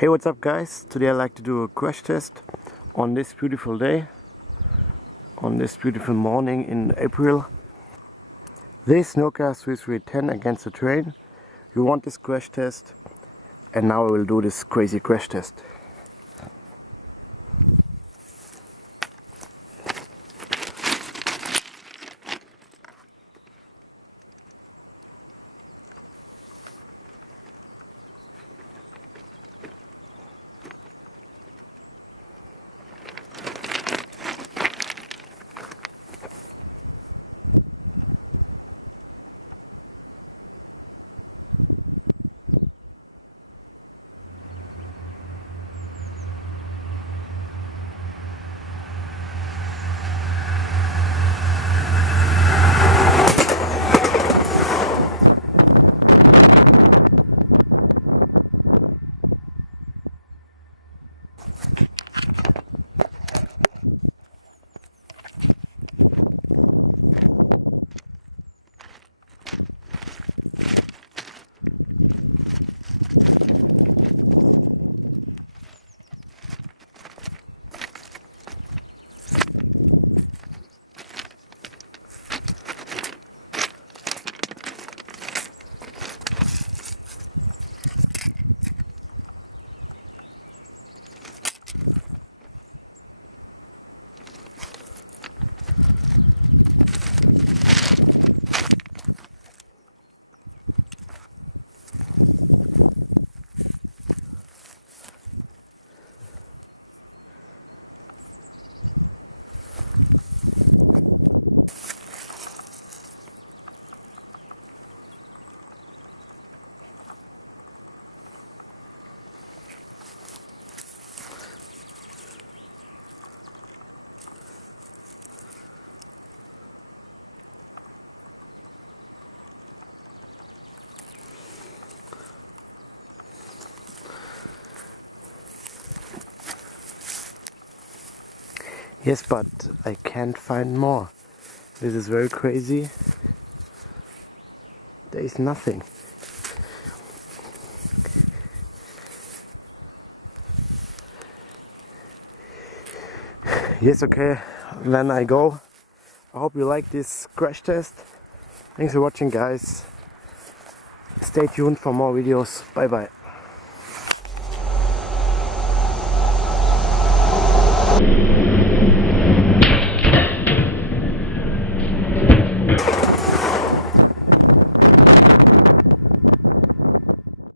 Hey, what's up guys? Today I'd like to do a crash test on this beautiful day, on this beautiful morning in April. This Nokia 3310 against the train. You want this crash test, and now I will do this crazy crash test. Yes, but I can't find more. This is very crazy. There is nothing. Yes, okay, then I go. I hope you like this crash test. Thanks for watching guys. Stay tuned for more videos. Bye bye.